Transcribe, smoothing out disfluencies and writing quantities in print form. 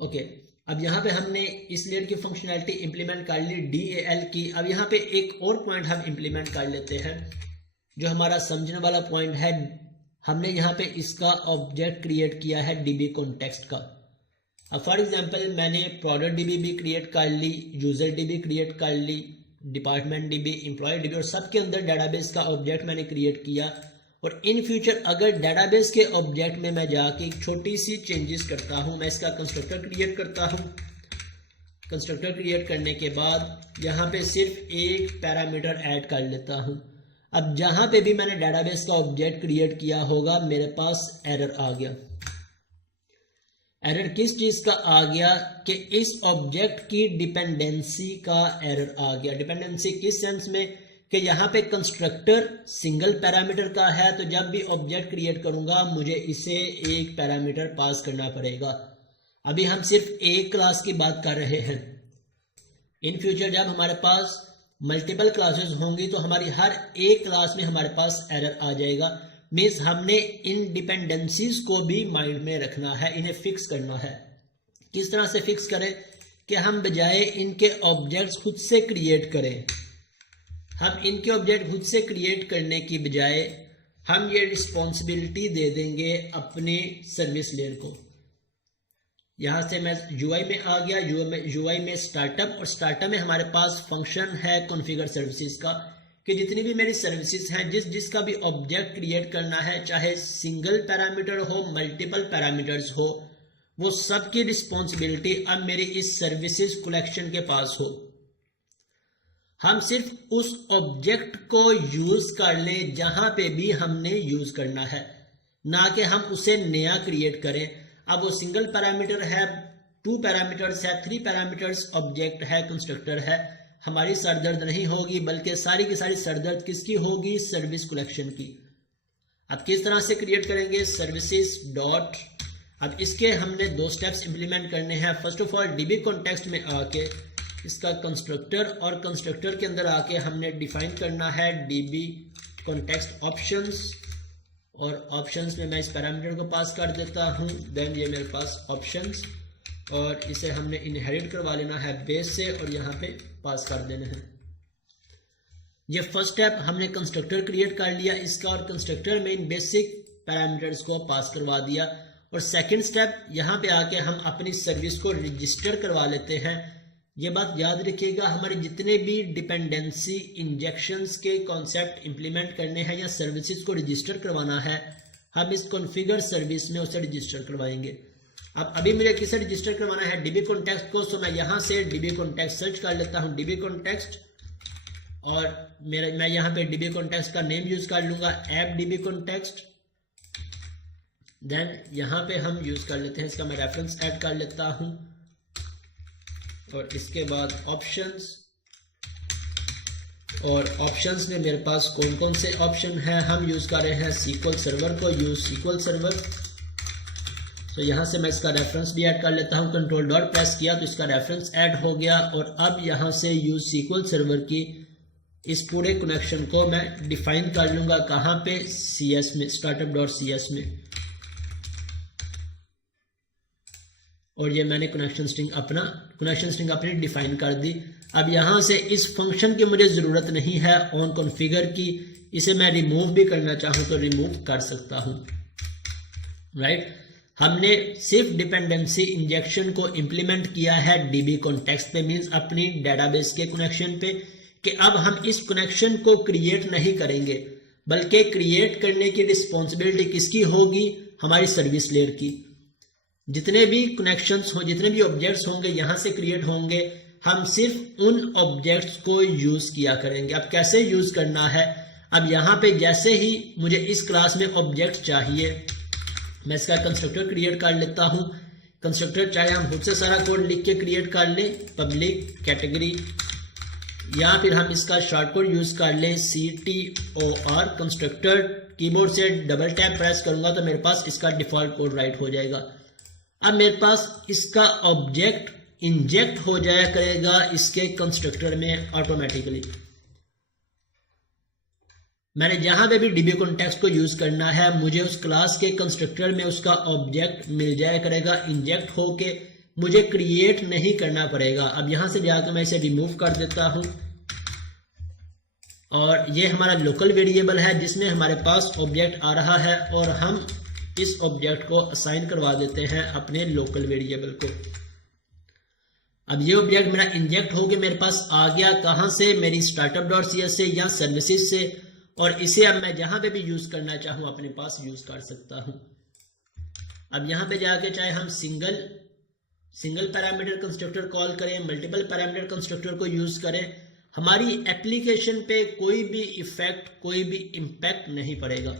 Okay, अब यहाँ पे हमने इस लेयर की फंक्शनैलिटी इंप्लीमेंट कर ली DAL की। अब यहाँ पे एक और पॉइंट हम इंप्लीमेंट कर लेते हैं जो हमारा समझने वाला पॉइंट है। हमने यहाँ पे इसका ऑब्जेक्ट क्रिएट किया है DB कॉन्टेक्स्ट का। अब फॉर एग्जांपल मैंने प्रोडक्ट DB भी क्रिएट कर ली, यूजर DB क्रिएट कर ली, डिपार्टमेंट DB, एम्प्लॉय DB, और सबके अंदर डेटाबेस का ऑब्जेक्ट मैंने क्रिएट किया। और इन फ्यूचर अगर डेटाबेस के ऑब्जेक्ट में मैं जाके एक छोटी सी चेंजेस करता हूँ, मैं इसका कंस्ट्रक्टर क्रिएट करता हूँ। कंस्ट्रक्टर क्रिएट करने के बाद यहाँ पे सिर्फ एक पैरामीटर ऐड कर लेता हूँ। अब जहाँ पे भी मैंने डेटाबेस का ऑब्जेक्ट क्रिएट किया होगा मेरे पास एरर आ गया। एरर किस चीज का आ गया कि इस ऑब्जेक्ट की डिपेंडेंसी का एरर आ गया। डिपेंडेंसी किस सेंस में कि यहाँ पे कंस्ट्रक्टर सिंगल पैरामीटर का है, तो जब भी ऑब्जेक्ट क्रिएट करूंगा मुझे इसे एक पैरामीटर पास करना पड़ेगा। अभी हम सिर्फ एक क्लास की बात कर रहे हैं। इन फ्यूचर जब हमारे पास मल्टीपल क्लासेस होंगी तो हमारी हर एक क्लास में हमारे पास एरर आ जाएगा। मीन्स हमने इन डिपेंडेंसीज को भी माइंड में रखना है, इन्हें फिक्स करना है। किस तरह से फिक्स करें कि हम बजाय इनके ऑब्जेक्ट्स खुद से क्रिएट करें, हम इनके ऑब्जेक्ट खुद से क्रिएट करने की बजाय हम ये रिस्पॉन्सिबिलिटी दे देंगे अपने सर्विस लेयर को। यहाँ से मैं UI में आ गया, UI में स्टार्टअप, और स्टार्टअप में हमारे पास फंक्शन है कॉन्फ़िगर सर्विसेज का कि जितनी भी मेरी सर्विसेज हैं, जिसका भी ऑब्जेक्ट क्रिएट करना है, चाहे सिंगल पैरामीटर हो, मल्टीपल पैरामीटर्स हो, वो सब की रिस्पॉन्सिबिलिटी अब मेरी इस सर्विसेज कलेक्शन के पास हो। हम सिर्फ उस ऑब्जेक्ट को यूज कर लें जहां पे भी हमने यूज करना है, ना कि हम उसे नया क्रिएट करें। अब वो सिंगल पैरामीटर है, 2 पैरामीटर्स है, 3 पैरामीटर्स ऑब्जेक्ट है, कंस्ट्रक्टर है, हमारी सरदर्द नहीं होगी, बल्कि सारी की सारी सरदर्द किसकी होगी? सर्विस कलेक्शन की। अब किस तरह से क्रिएट करेंगे? सर्विसेज डॉट, अब इसके हमने 2 स्टेप्स इंप्लीमेंट करने हैं। First of all DB context में आके इसका कंस्ट्रक्टर, और कंस्ट्रक्टर के अंदर आके हमने डिफाइन करना है DB कॉन्टेक्स्ट ऑप्शंस, और ऑप्शंस में मैं इस पैरामीटर को पास कर देता हूं। देन ये मेरे पास ऑप्शंस, और इसे हमने इनहेरिट करवा लेना है बेस से, और यहाँ पे पास कर देना है। ये फर्स्ट स्टेप हमने कंस्ट्रक्टर क्रिएट कर लिया इसका, और कंस्ट्रक्टर में इन बेसिक पैरामीटर्स को पास करवा दिया। और सेकेंड स्टेप यहाँ पे आके हम अपनी सर्विस को रजिस्टर करवा लेते हैं। ये बात याद रखिएगा, हमारे जितने भी डिपेंडेंसी इंजेक्शंस के कॉन्सेप्ट इंप्लीमेंट करने हैं या सर्विसेज को रजिस्टर करवाना है, हम इस कॉन्फ़िगर सर्विस में उसे रजिस्टर करवाएंगे। अब अभी मुझे किसे रजिस्टर करवाना है? DB कॉन्टेक्स्ट को। सो मैं यहाँ से DB कॉन्टेक्स्ट सर्च कर लेता हूँ, DB कॉन्टेक्स्ट, और मैं यहाँ पे DB कॉन्टेक्स्ट का नेम यूज कर लूंगा ऐप DB कॉन्टेक्स्ट। देन यहाँ पे हम यूज कर लेते हैं, इसका मैं रेफरेंस ऐड कर लेता हूँ, और इसके बाद ऑप्शंस, और ऑप्शंस में मेरे पास कौन कौन से ऑप्शन हैं? हम यूज कर रहे हैं SQL सर्वर को, यूज SQL सर्वर। तो यहाँ से मैं इसका रेफरेंस भी ऐड कर लेता हूँ, कंट्रोल डॉट प्रेस किया तो इसका रेफरेंस ऐड हो गया। और अब यहाँ से यूज SQL सर्वर की इस पूरे कनेक्शन को मैं डिफाइन कर लूंगा, कहाँ पे? CS में, startup.cs में। और ये मैंने कनेक्शन स्ट्रिंग अपनी डिफाइन कर दी। अब यहाँ से इस फंक्शन की मुझे ज़रूरत नहीं है ऑन कॉन्फ़िगर की, इसे मैं रिमूव भी करना चाहूँ तो रिमूव कर सकता हूँ, राइट। हमने सिर्फ डिपेंडेंसी इंजेक्शन को इंप्लीमेंट किया है DB कॉन्टेक्स्ट पे, मीन्स अपनी डेटाबेस के कनेक्शन पे, कि अब हम इस कनेक्शन को क्रिएट नहीं करेंगे, बल्कि क्रिएट करने की रिस्पॉन्सिबिलिटी किसकी होगी? हमारी सर्विस लेयर की। जितने भी कनेक्शंस हो, जितने भी ऑब्जेक्ट्स होंगे यहाँ से क्रिएट होंगे, हम सिर्फ उन ऑब्जेक्ट्स को यूज किया करेंगे। अब कैसे यूज करना है? अब यहाँ पे जैसे ही मुझे इस क्लास में ऑब्जेक्ट चाहिए, मैं इसका कंस्ट्रक्टर क्रिएट कर लेता हूँ। कंस्ट्रक्टर चाहे हम खुद से सारा कोड लिख के क्रिएट कर लें, पब्लिक कैटेगरी, या फिर हम इसका शॉर्ट कोड यूज कर लें CTOR। कंस्ट्रक्टर कीबोर्ड से डबल टैप प्रेस करूंगा तो मेरे पास इसका डिफॉल्ट कोड राइट हो जाएगा। अब मेरे पास इसका ऑब्जेक्ट इंजेक्ट हो जाया करेगा इसके कंस्ट्रक्टर में ऑटोमेटिकली। मैंने जहां पे भी DB कॉन्टेक्स्ट को यूज करना है, मुझे उस क्लास के कंस्ट्रक्टर में उसका ऑब्जेक्ट मिल जाया करेगा इंजेक्ट होके। मुझे क्रिएट नहीं करना पड़ेगा। अब यहाँ से जाकर मैं इसे रिमूव कर देता हूँ और ये हमारा लोकल वेरिएबल है जिसमें हमारे पास ऑब्जेक्ट आ रहा है और हम इस ऑब्जेक्ट को असाइन करवा देते हैं अपने लोकल वेरिएबल को। अब ये ऑब्जेक्ट मेरा इंजेक्ट होके मेरे पास आ गया, कहाँ से, मेरी startup.cs से या सर्विसेज से, और इसे अब मैं जहाँ पे भी यूज करना चाहूँ अपने पास यूज कर सकता हूँ। अब यहाँ पे जाके चाहे हम सिंगल पैरामीटर कंस्ट्रक्टर कॉल करें, मल्टीपल पैरामीटर कंस्ट्रक्टर को यूज करें, हमारी एप्लीकेशन पे कोई भी इफेक्ट, कोई भी इम्पैक्ट नहीं पड़ेगा।